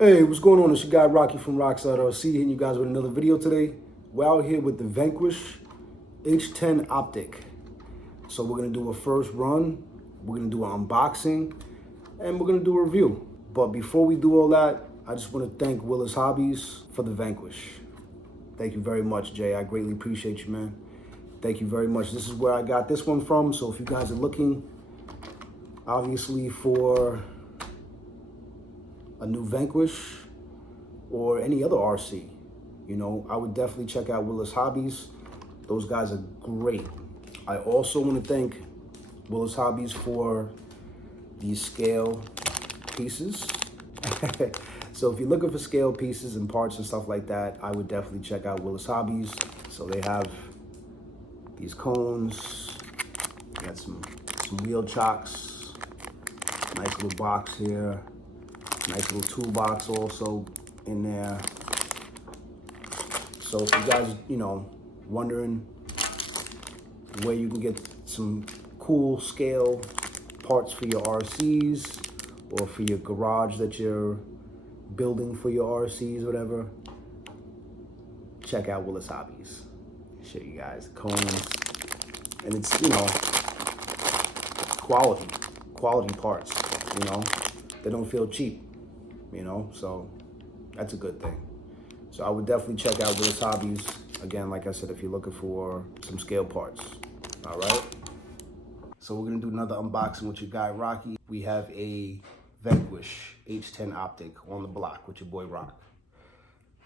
Hey, what's going on? It's your guy Rocky from Rockside RC hitting you guys with another video today. We're out here with the Vanquish H10 Optic. So we're gonna do a first run, we're gonna do an unboxing, and we're gonna do a review. But before we do all that, I just wanna thank Willis Hobbies for the Vanquish. Thank you very much, Jay. I greatly appreciate you, man. Thank you very much. This is where I got this one from. So if you guys are looking, obviously, for a new Vanquish or any other RC, you know, I would definitely check out Willis Hobbies. Those guys are great. I also want to thank Willis Hobbies for these scale pieces. So if you're looking for scale pieces and parts and stuff like that, I would definitely check out Willis Hobbies. So they have these cones, got some wheel chocks, nice little box here. Nice little toolbox also in there. So if you guys, you know, wondering where you can get some cool scale parts for your RCs or for your garage that you're building for your RCs, whatever, check out Willis Hobbies. Show you guys the cones. And it's, you know, quality parts, you know. They don't feel cheap. You know, so that's a good thing. So I would definitely check out Willis Hobbies. Again, like I said, if you're looking for some scale parts. All right. So we're gonna do another unboxing with your guy Rocky. We have a Vanquish H10 Optic on the block with your boy Rock.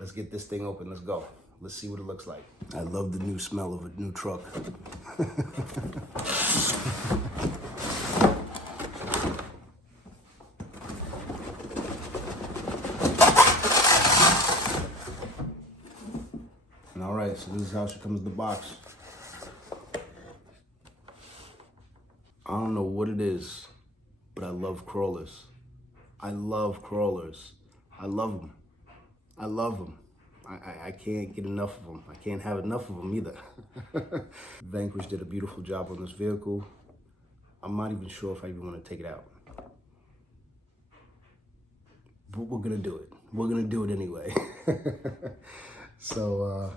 Let's get this thing open. Let's go. Let's see what it looks like. I love the new smell of a new truck. All right, so this is how she comes in the box. I don't know what it is, but I love crawlers. I love crawlers. I love them. I love them. I can't get enough of them. I can't have enough of them either. Vanquish did a beautiful job on this vehicle. I'm not even sure if I even want to take it out. But we're gonna do it. We're gonna do it anyway. So,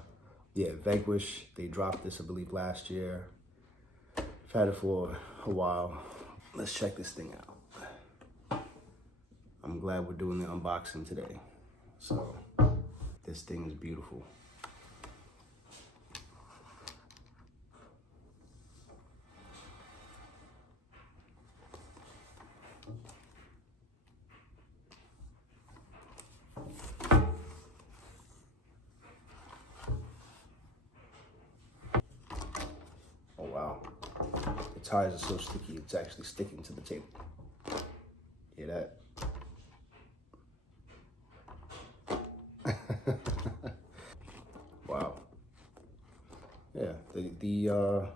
yeah, Vanquish, they dropped this, I believe, last year. I've had it for a while. Let's check this thing out. I'm glad we're doing the unboxing today. So, this thing is beautiful. Oh, wow. The tires are so sticky, it's actually sticking to the table. Hear that? Wow. Yeah, the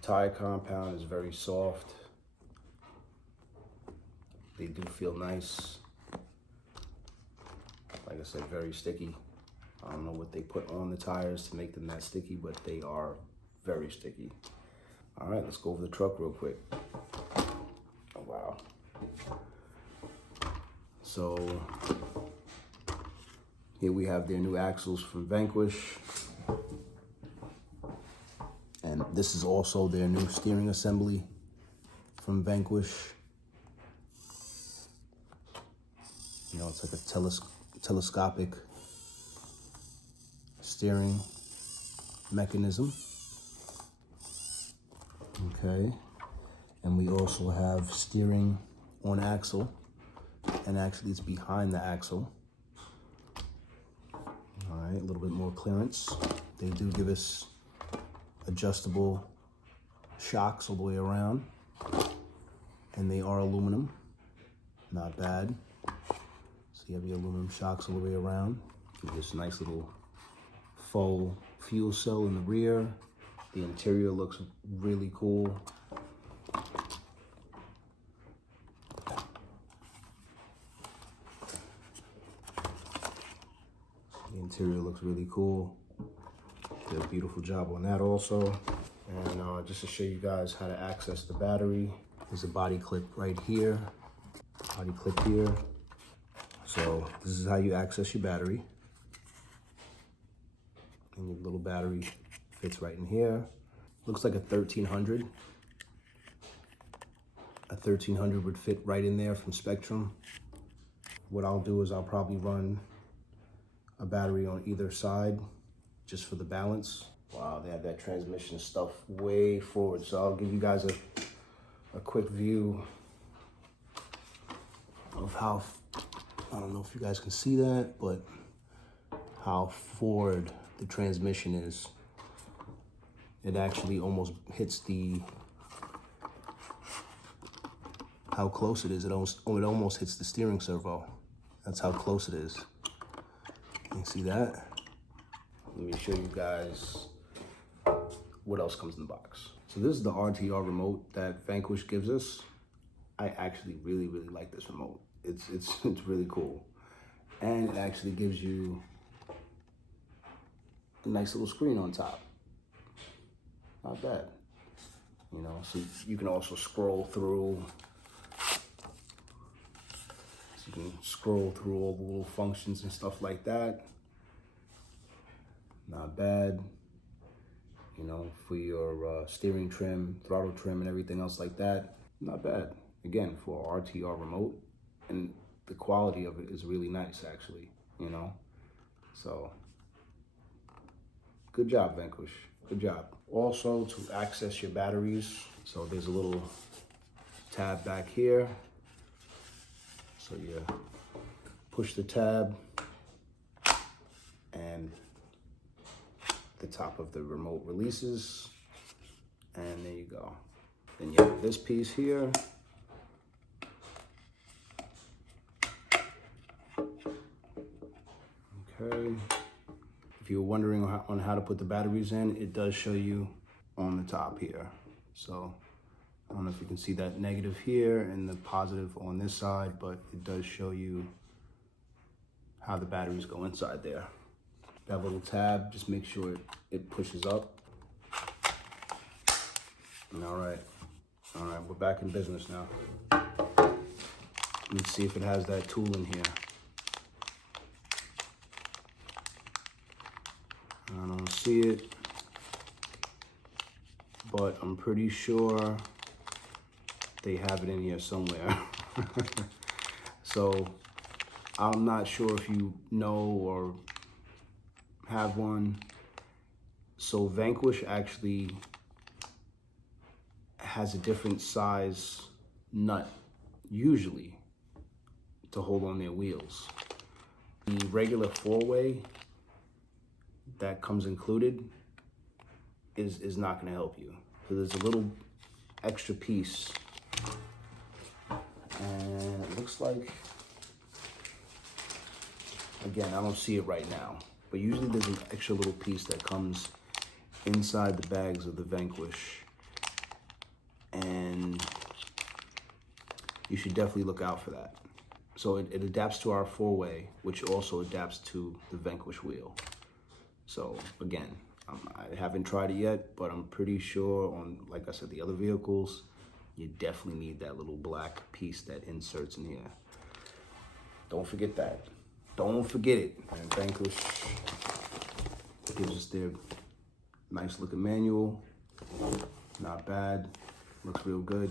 tire compound is very soft. They do feel nice. Like I said, very sticky. I don't know what they put on the tires to make them that sticky, but they are very sticky. All right, let's go over the truck real quick. Oh, wow. So here we have their new axles from Vanquish. And this is also their new steering assembly from Vanquish. You know, it's like a telescopic steering mechanism. Okay. And we also have steering on axle. And actually it's behind the axle. All right, a little bit more clearance. They do give us adjustable shocks all the way around. And they are aluminum. Not bad. So you have the aluminum shocks all the way around. Give this nice little faux fuel cell in the rear. The interior looks really cool. The interior looks really cool. Did a beautiful job on that also. And just to show you guys how to access the battery, there's a body clip right here, body clip here. So this is how you access your battery. And your little battery fits right in here. Looks like a 1300. A 1300 would fit right in there from Spectrum. What I'll do is I'll probably run a battery on either side just for the balance. Wow, they have that transmission stuff way forward. So I'll give you guys a quick view of how, I don't know if you guys can see that, but how forward the transmission is. It actually almost hits how close it is. It almost hits the steering servo. That's how close it is. You see that? Let me show you guys what else comes in the box. So this is the RTR remote that Vanquish gives us. I actually really like this remote. It's really cool. And it actually gives you a nice little screen on top. Not bad. You know, so you can also scroll through. So you can scroll through all the little functions and stuff like that. Not bad. You know, for your steering trim, throttle trim, and everything else like that. Not bad. Again, for an RTR remote. And the quality of it is really nice, actually, you know? So, good job, Vanquish. Good job. Also, to access your batteries, so there's a little tab back here. So you push the tab, and the top of the remote releases, and there you go. Then you have this piece here. Okay. If you're wondering on how to put the batteries in, it does show you on the top here. So I don't know if you can see that negative here and the positive on this side, but it does show you how the batteries go inside there. That little tab, just make sure it pushes up. And all right, we're back in business now. Let's see if it has that tool in here. I don't see it, but I'm pretty sure they have it in here somewhere. So I'm not sure if you know or have one. So Vanquish actually has a different size nut, usually, to hold on their wheels. The regular four-way that comes included is not going to help you. So there's a little extra piece, and it looks like, again, I don't see it right now, but usually there's an extra little piece that comes inside the bags of the Vanquish, and you should definitely look out for that. So it adapts to our four-way, which also adapts to the Vanquish wheel. So again, I haven't tried it yet, but I'm pretty sure on, like I said, the other vehicles, you definitely need that little black piece that inserts in here. Don't forget that. Don't forget it. And Vanquish gives us their nice looking manual. Not bad. Looks real good.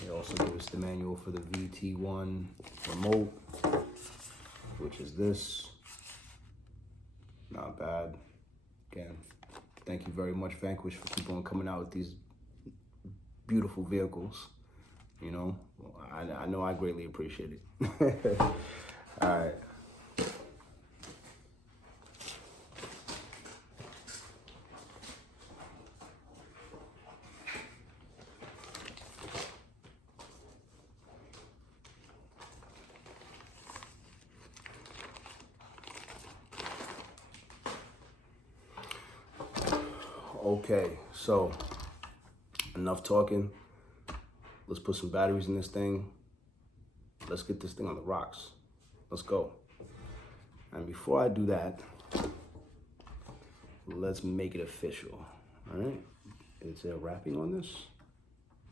They also give us the manual for the VT1 remote, which is this. Not bad. Again, thank you very much, Vanquish, for keep on coming out with these beautiful vehicles. You know, I know I greatly appreciate it. All right. Okay, so enough talking. Let's put some batteries in this thing. Let's get this thing on the rocks. Let's go. And before I do that, let's make it official. All right, is there wrapping on this?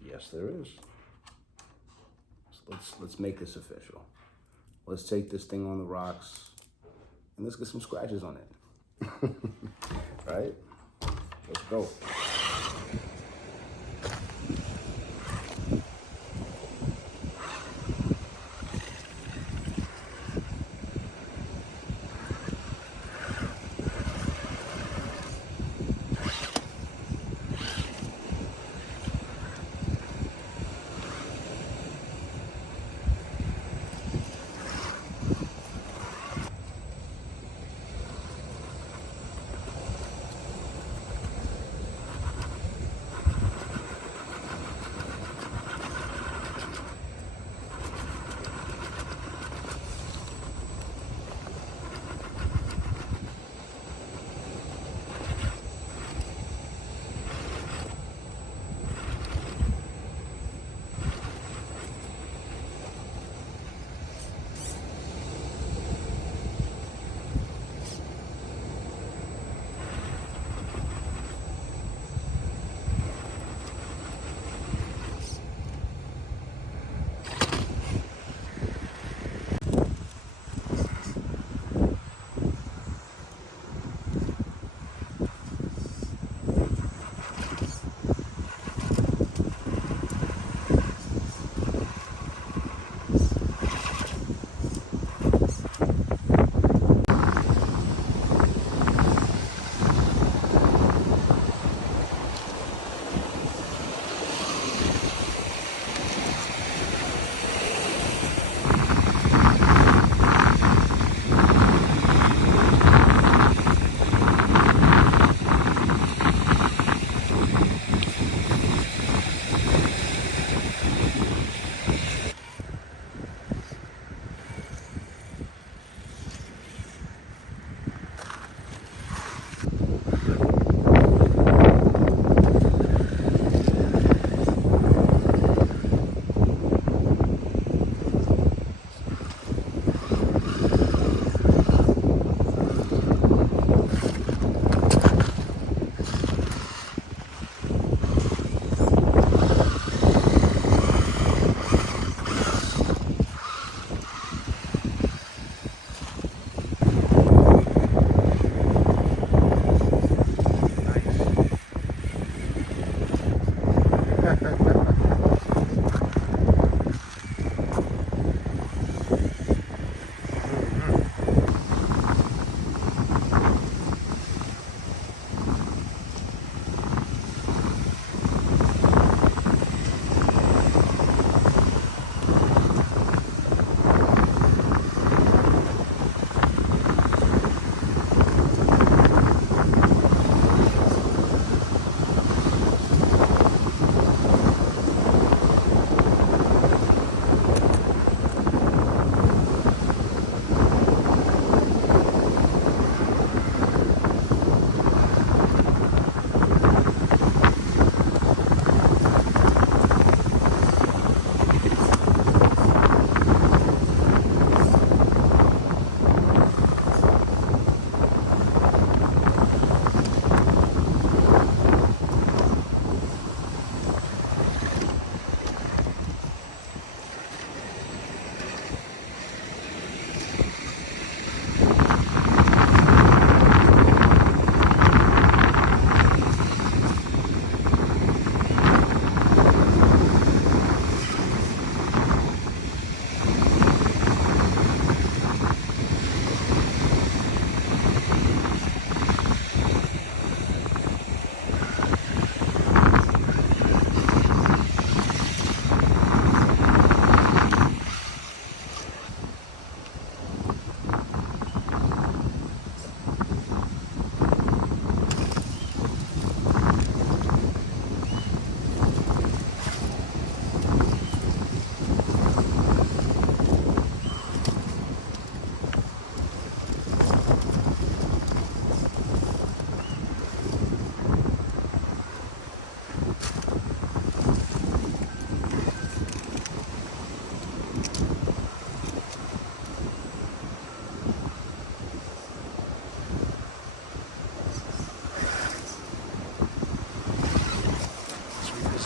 Yes, there is. let's make this official. Let's take this thing on the rocks and let's get some scratches on it. Right? Let's go.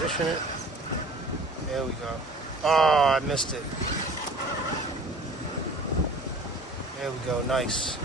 Position it. There we go. Oh, I missed it. There we go, nice.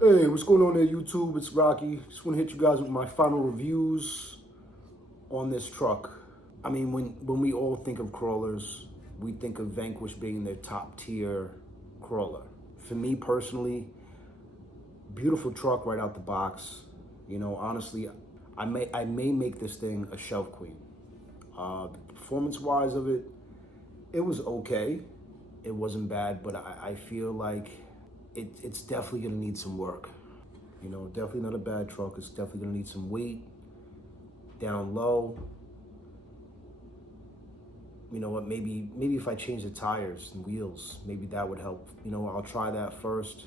Hey, what's going on there, YouTube? It's Rocky. Just want to hit you guys with my final reviews on this truck. I mean, when we all think of crawlers, we think of Vanquish being their top tier crawler. For me personally, beautiful truck right out the box. You know, honestly, I may make this thing a shelf queen. The performance wise of it, it was okay. It wasn't bad, but I feel like it's definitely gonna need some work. You know, definitely not a bad truck. It's definitely gonna need some weight down low. You know what, maybe if I change the tires and wheels, maybe that would help. You know, I'll try that first.